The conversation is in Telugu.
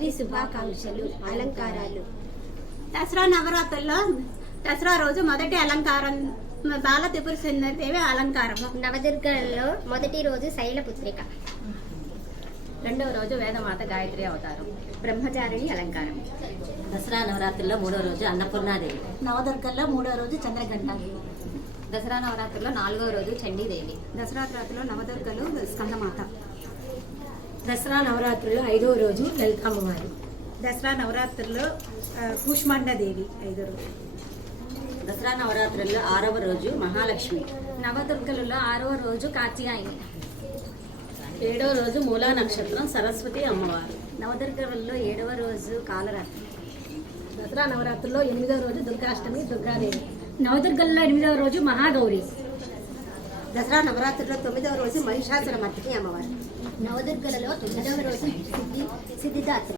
నవరాత్రి శుభాకాంక్షలు. అలంకారాలు. దసరా నవరాత్రుల్లో దసరా రోజు మొదటి అలంకారం బాల త్రిపుర సుందరి దేవి అలంకారం. నవదుర్గలలో మొదటి రోజు శైలపుత్రిక. రెండవ రోజు వేదమాత గాయత్రి అవతారం. బ్రహ్మచారిణి అలంకారం. దసరా నవరాత్రుల్లో 3వ రోజు అన్నపూర్ణాదేవి. నవదుర్గల్లో 3వ రోజు చంద్రగంట. దసరా నవరాత్రుల్లో 4వ రోజు చండీదేవి. దసరా రాత్రిలో నవదుర్గలు స్కందమాత. దసరా నవరాత్రుల్లో 5వ రోజు లలితామ్మవారు. దసరా నవరాత్రుల్లో కూష్మాండదేవి 5వ రోజు. దసరా నవరాత్రుల్లో 6వ రోజు మహాలక్ష్మి. నవదుర్గలలో 6వ రోజు కార్తికాయని. 7వ రోజు మూలా నక్షత్రం సరస్వతి అమ్మవారు. నవదుర్గలలో 7వ రోజు కాలరాత్రి. దసరా నవరాత్రుల్లో 8వ రోజు దుర్గాష్టమి దుర్గాదేవి. నవదుర్గలలో 8వ రోజు మహాగౌరి. దసరా నవరాత్రుల్లో 9వ రోజు మహిషాసుర మర్దిని అమ్మవారు. నవదుర్గలలో 9వ రోజు సిద్ధిదాత్రి.